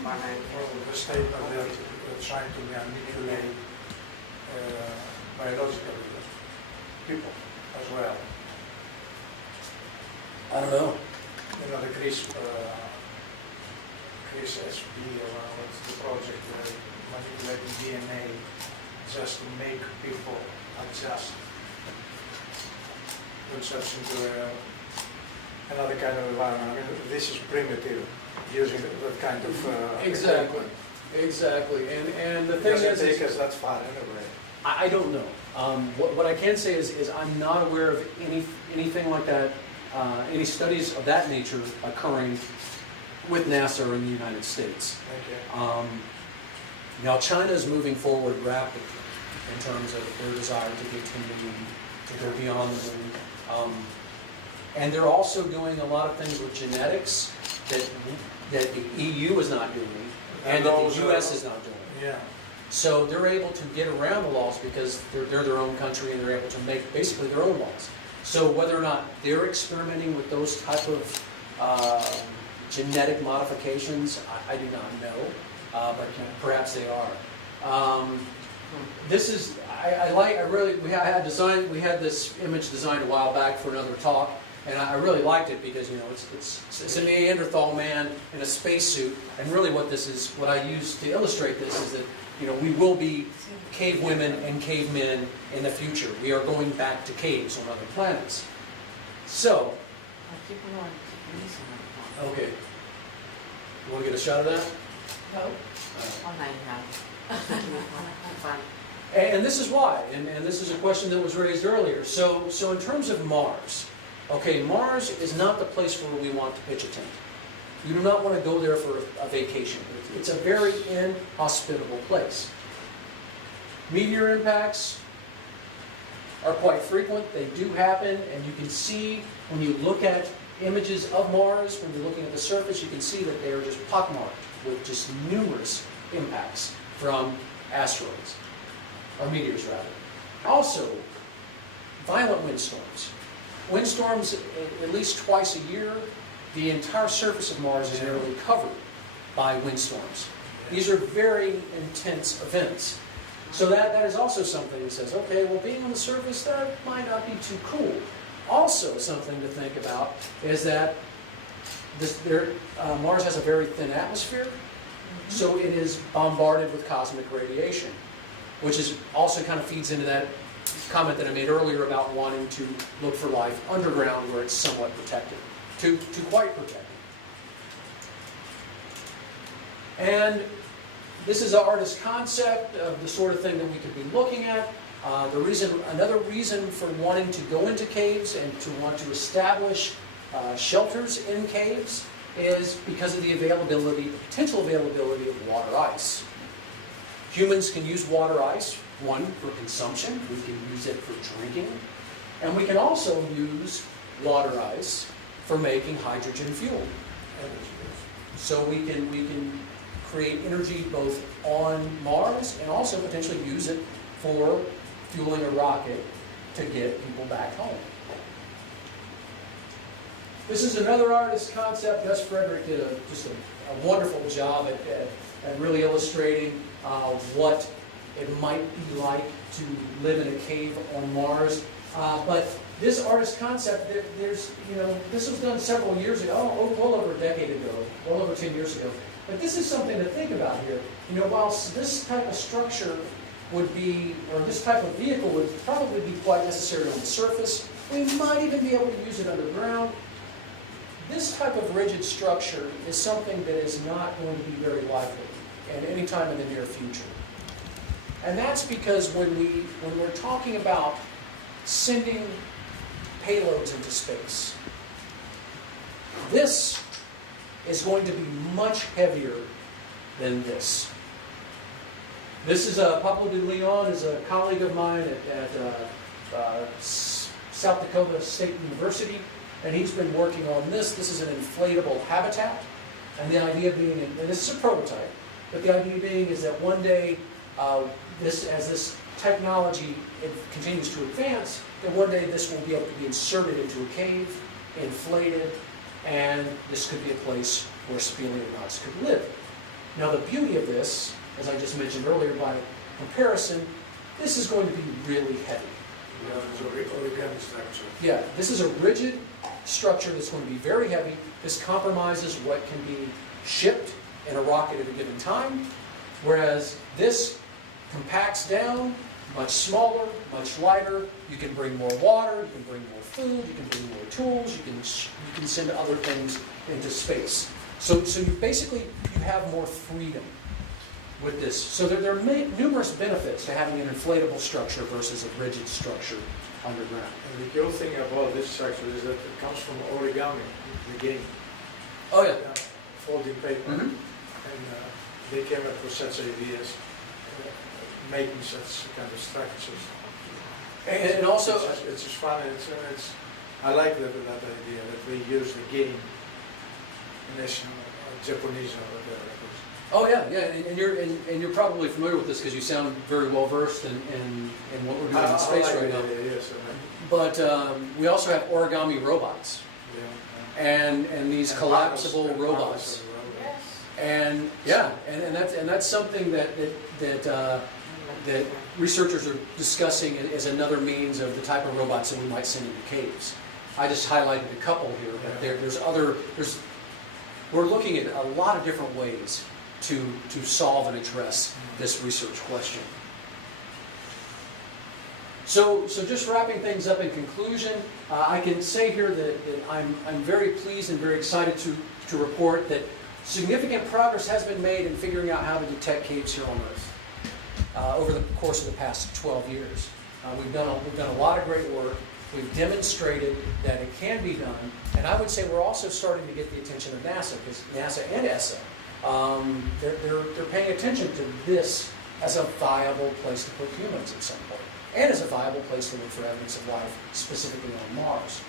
the statement that we're trying to manipulate biological people as well? I don't know. You know, the CRISP SB, what's the project, manipulating DNA just to make people adjust themselves into another kind of environment. I mean, this is primitive, using that kind of... Exactly. And the thing doesn't is... take us that far anyway. I don't know. What I can say is I'm not aware of anything like that, any studies of that nature occurring with NASA or in the United States. Okay. Now China is moving forward rapidly. in terms of their desire to get to the moon, to go beyond the moon. And they're also doing a lot of things with genetics that the EU is not doing, and that the US is not doing. Yeah. So they're able to get around the laws because they're their own country and they're able to make basically their own laws. So whether or not they're experimenting with those type of genetic modifications, I do not know, but perhaps they are. This is, we had this image designed a while back for another talk, and I really liked it because, you know, it's a Neanderthal man in a spacesuit, and really what I use to illustrate this is that, you know, we will be cave women and cavemen in the future. We are going back to caves on other planets. So, okay. You want to get a shot of that? No. Fine. And this is why, and this is a question that was raised earlier. So in terms of Mars, okay, Mars is not the place where we want to pitch a tent. You do not want to go there for a vacation. It's a very inhospitable place. Meteor impacts are quite frequent. They do happen, and you can see when you look at images of Mars, when you're looking at the surface, you can see that they are just pockmarked with just numerous impacts from asteroids, or meteors rather. Also, violent windstorms. Windstorms, at least twice a year, the entire surface of Mars is nearly covered by windstorms. These are very intense events. So that is also something that says, okay, well, being on the surface, that might not be too cool. Also, something to think about is that Mars has a very thin atmosphere, so it is bombarded with cosmic radiation, which is also kind of feeds into that comment that I made earlier about wanting to look for life underground where it's somewhat protected, to quite protected. And this is an artist's concept of the sort of thing that we could be looking at. Another reason for wanting to go into caves and to want to establish shelters in caves is because of the potential availability of water ice. Humans can use water ice, one, for consumption. We can use it for drinking. And we can also use water ice for making hydrogen fuel. So we can create energy both on Mars and also potentially use it for fueling a rocket to get people back home. This is another artist's concept. Gus Frederick did just a wonderful job at really illustrating what it might be like to live in a cave on Mars. But this artist's concept, this was done several years ago, well over a decade ago, well over 10 years ago. But this is something to think about here. You know, whilst this type of structure would be, or this type of vehicle would probably be quite necessary on the surface, we might even be able to use it underground. This type of rigid structure is something that is not going to be very likely at any time in the near future. And that's because when we're talking about sending payloads into space, this is going to be much heavier than this. This is Pablo de Leon, is a colleague of mine at South Dakota State University, and he's been working on this. This is an inflatable habitat, and the idea being, and this is a prototype, but the idea being is that one day, as this technology continues to advance, that one day this will be able to be inserted into a cave, inflated, and this could be a place where speleonauts could live. Now the beauty of this, as I just mentioned earlier by comparison, this is going to be really heavy. Yeah, it's a origami structure. Yeah, this is a rigid structure that's going to be very heavy. This compromises what can be shipped in a rocket at a given time, whereas this compacts down, much smaller, much lighter. You can bring more water, you can bring more food, you can bring more tools, you can send other things into space. So you have more freedom with this. So there are numerous benefits to having an inflatable structure versus a rigid structure underground. And the cool thing about this structure is that it comes from origami, the game. Oh yeah. Folding paper. Mm-hmm. And they came up with such ideas. making such kind of structures. And also, it's just fun. I like that idea that we use the game in this Japanese or whatever it is. oh yeah, and you're probably familiar with this because you sound very well versed in what we're doing in space right now. Yes, But we also have origami robots and these and collapsible powers, robots. Yes. And yeah, and that's something that researchers are discussing as another means of the type of robots that we might send into caves. I just highlighted a couple here, but we're looking at a lot of different ways to solve and address this research question. So just wrapping things up in conclusion, I can say here that I'm very pleased and very excited to report that significant progress has been made in figuring out how to detect caves here on Earth over the course of the past 12 years. We've done a lot of great work. We've demonstrated that it can be done, and I would say we're also starting to get the attention of NASA, because NASA and ESA, they're paying attention to this as a viable place to put humans at some point, and as a viable place to look for evidence of life, specifically on Mars.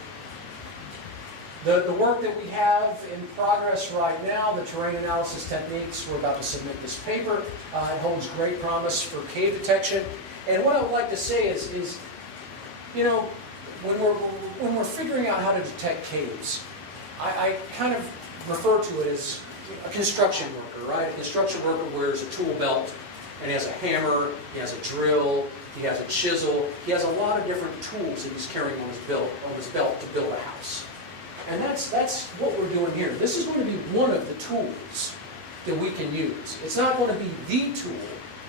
The work that we have in progress right now, the terrain analysis techniques, we're about to submit this paper. It holds great promise for cave detection. And what I would like to say is you know, when we're figuring out how to detect caves, I kind of refer to it as a construction worker, right? A construction worker wears a tool belt, and he has a hammer, he has a drill, he has a chisel, he has a lot of different tools that he's carrying on his belt to build a house. And that's what we're doing here. This is going to be one of the tools that we can use. It's not going to be the tool,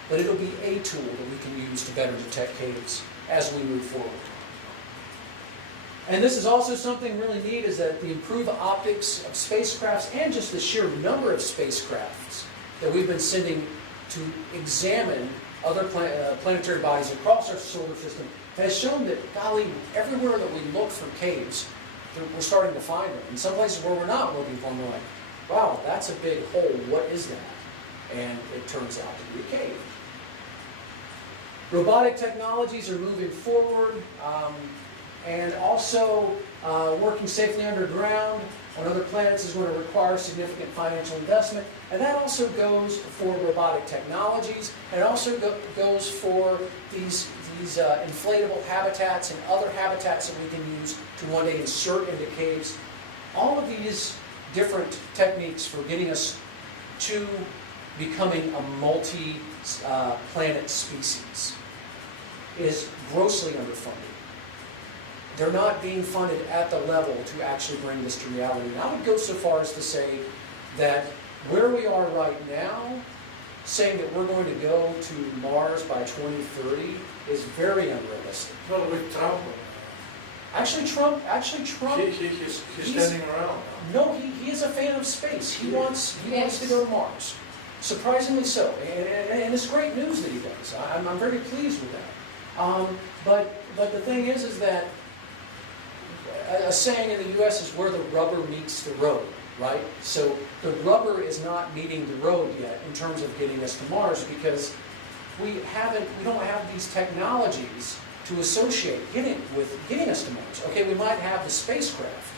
but it'll be a tool that we can use to better detect caves as we move forward. And this is also something really neat, is that the improved optics of spacecrafts and just the sheer number of spacecrafts that we've been sending to examine other planetary bodies across our solar system has shown that, golly, everywhere that we look for caves, we're starting to find them. In some places where we're not looking for them, we're like, wow, that's a big hole, what is that? And it turns out to be a cave. Robotic technologies are moving forward, and also working safely underground on other planets is going to require significant financial investment, and that also goes for robotic technologies, and it also goes for these inflatable habitats and other habitats that we can use to one day insert into caves. All of these different techniques for getting us to becoming a multi-planet species is grossly underfunded. They're not being funded at the level to actually bring this to reality. And I would go so far as to say that where we are right now, saying that we're going to go to Mars by 2030 is very unrealistic. Well, with Trump. Actually, Trump. He's standing around now. No, he is a fan of space. He wants to go to Mars. Surprisingly so, and it's great news that he does. I'm very pleased with that. But the thing is that a saying in the U.S. is where the rubber meets the road, right? So the rubber is not meeting the road yet in terms of getting us to Mars, because we don't have these technologies to associate getting us to Mars. Okay, we might have the spacecraft,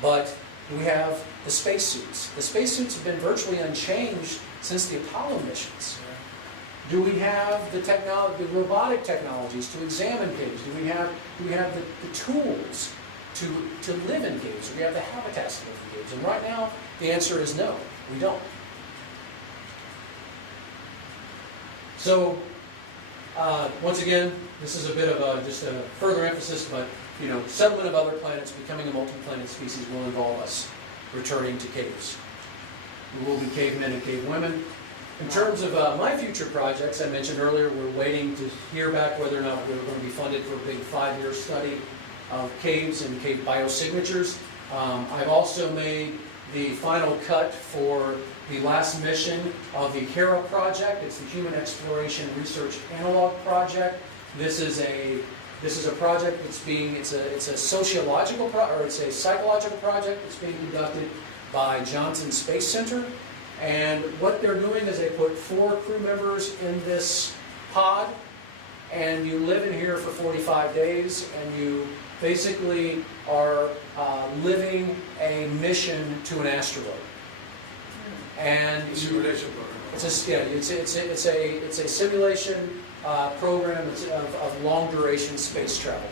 but we have the spacesuits. The spacesuits have been virtually unchanged since the Apollo missions. Do we have the robotic technologies to examine caves? Do we have the tools to live in caves? Do we have the habitats to live in caves? And right now, the answer is no, we don't. So, once again, this is a bit of just a further emphasis, but settlement of other planets, becoming a multi-planet species will involve us returning to caves. We will be cavemen and cavewomen. In terms of my future projects, I mentioned earlier, we're waiting to hear back whether or not we're going to be funded for a big 5-year study of caves and cave biosignatures. I've also made the final cut for the last mission of the HERA project. It's the Human Exploration Research Analog Project. This is a project it's a sociological it's a psychological project that's being conducted by Johnson Space Center. And what they're doing is they put 4 crew members in this pod, and you live in here for 45 days, and you basically are living a mission to an asteroid. And Simulation program. it's a simulation program of long duration space travel,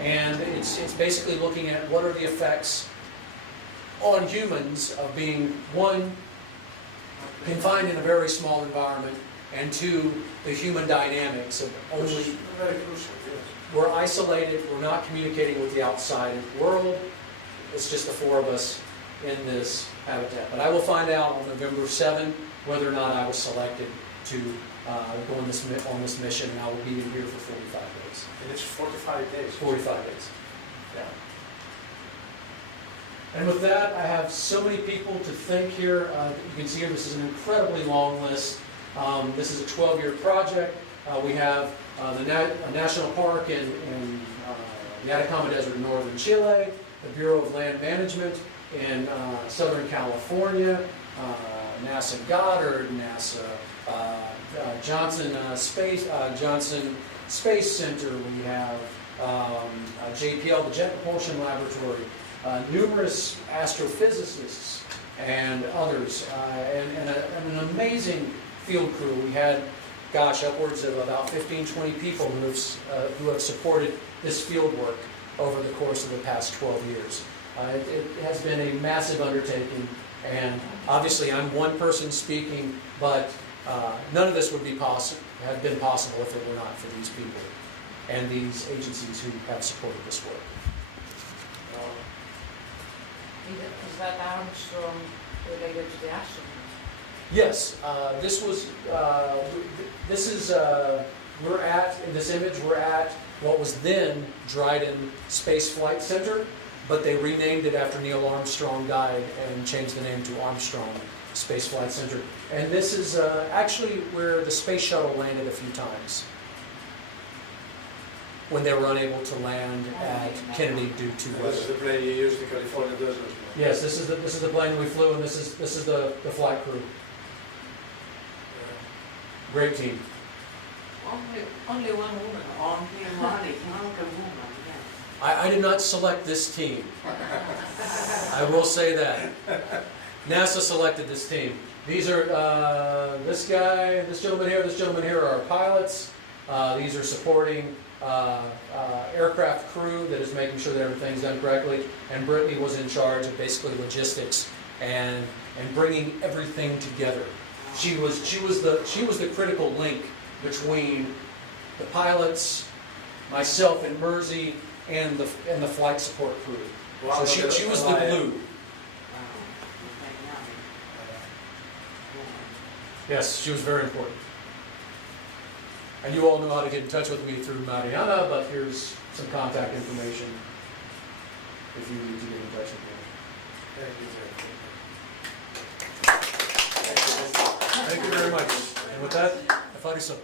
and it's basically looking at what are the effects on humans of being, one, confined in a very small environment, and two, the human dynamics of only Very crucial, yes. we're isolated, we're not communicating with the outside world. It's just the 4 of us in this habitat. But I will find out on November 7 whether or not I was selected to go on this mission, and I will be in here for 45 days. And it's 45 days. 45 days. Yeah. And with that, I have so many people to thank here. You can see here this is an incredibly long list. This is a 12-year project. We have the National Park in the Atacama Desert in northern Chile, the Bureau of Land Management in Southern California, NASA Goddard, NASA Johnson Space Center. We have JPL, the Jet Propulsion Laboratory, numerous astrophysicists and others, and an amazing field crew. We had, gosh, upwards of about 15, 20 people who have supported this field work over the course of the past 12 years. It has been a massive undertaking, and obviously I'm one person speaking, but none of this would have been possible if it were not for these people and these agencies who have supported this work. Is that Armstrong related to the astronaut? Yes, we're at, in this image, we're at what was then Dryden Space Flight Center, but they renamed it after Neil Armstrong died and changed the name to Armstrong Space Flight Center. And this is actually where the space shuttle landed a few times when they were unable to land at Kennedy due to And weather. this is the plane you used in California desert. Yes, this is the plane we flew, and this is the flight crew. Great team. Only one woman. Only one woman, yes. I did not select this team. I will say that. NASA selected this team. These are this guy, this gentleman here are our pilots. These are supporting aircraft crew that is making sure that everything's done correctly. And Brittany was in charge of basically logistics and bringing everything together. She was the critical link between the pilots, myself and Mersey, and the flight support crew. Wow, So she was the glue. Yes, she was very important. And you all know how to get in touch with me through Mariana, but here's some contact information if you need to get in touch with me. Thank you. Thank you very much. And with that, I thought so.